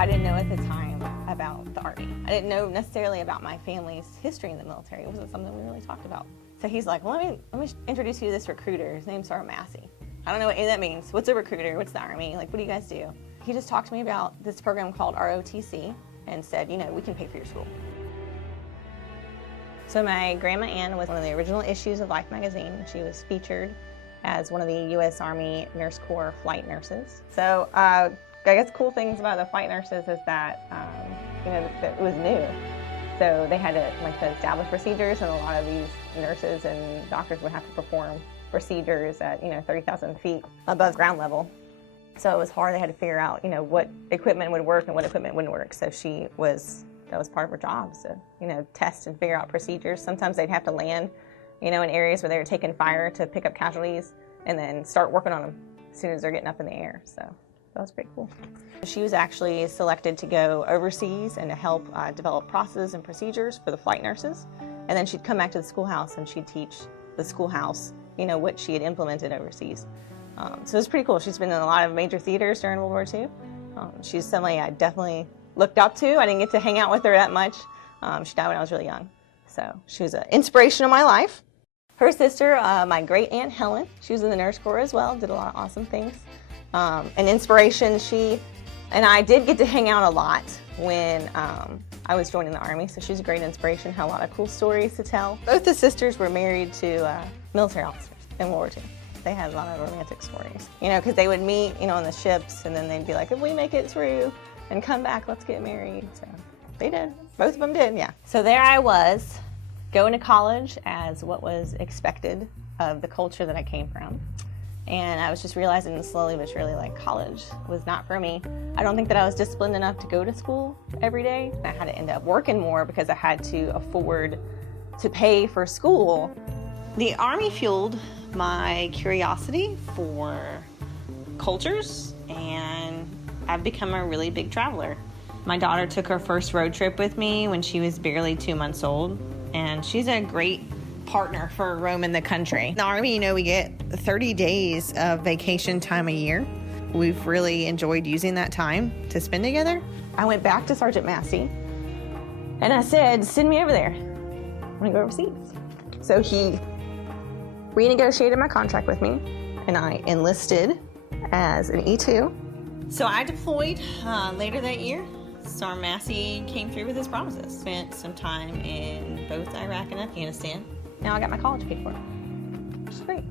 I didn't know at the time about the Army. I didn't know necessarily about my family's history in the military. It wasn't something we really talked about. So he's like, well, let me introduce you to this recruiter. His name's Sergeant Massey. I don't know what any of that means. What's a recruiter? What's the Army? Like, what do you guys do? He just talked to me about this program called ROTC and said, you know, we can pay for your school. So my grandma Ann was one of the original issues of Life magazine. She was featured as one of the U.S. Army Nurse Corps flight nurses. So I guess cool things about the flight nurses is that, you know, that it was new. So they had to establish procedures, and a lot of these nurses and doctors would have to perform procedures at, 30,000 feet above ground level. So it was hard. They had to figure out, what equipment would work and what equipment wouldn't work. So that was part of her job. So, test and figure out procedures. Sometimes they'd have to land, in areas where they were taking fire to pick up casualties and then start working on them as soon as they're getting up in the air. So that was pretty cool. She was actually selected to go overseas and to help develop processes and procedures for the flight nurses. And then she'd come back to the schoolhouse and she'd teach the schoolhouse, what she had implemented overseas. So it was pretty cool. She's been in a lot of major theaters during World War II. She's somebody I definitely looked up to. I didn't get to hang out with her that much. She died when I was really young. So she was an inspiration of my life. Her sister, my great aunt Helen, she was in the Nurse Corps as well, did a lot of awesome things. An inspiration, she and I did get to hang out a lot when I was joining the Army, so she's a great inspiration, had a lot of cool stories to tell. Both the sisters were married to military officers in World War II. They had a lot of romantic stories, because they would meet, on the ships, and then they'd be like, if we make it through and come back, let's get married. So they did. Both of them did, yeah. So there I was, going to college as what was expected of the culture that I came from. And I was just realizing slowly but surely, college was not for me. I don't think that I was disciplined enough to go to school every day. I had to end up working more because I had to afford to pay for school. The Army fueled my curiosity for cultures, and I've become a really big traveler. My daughter took her first road trip with me when she was barely 2 months old, and she's a great partner for roaming the country. In the Army, we get 30 days of vacation time a year. We've really enjoyed using that time to spend together. I went back to Sergeant Massey and I said, send me over there. I want to go overseas. So he renegotiated my contract with me and I enlisted as an E2. So I deployed later that year. Sergeant Massey came through with his promises. Spent some time in both Iraq and Afghanistan. Now I got my college paid for, which is great.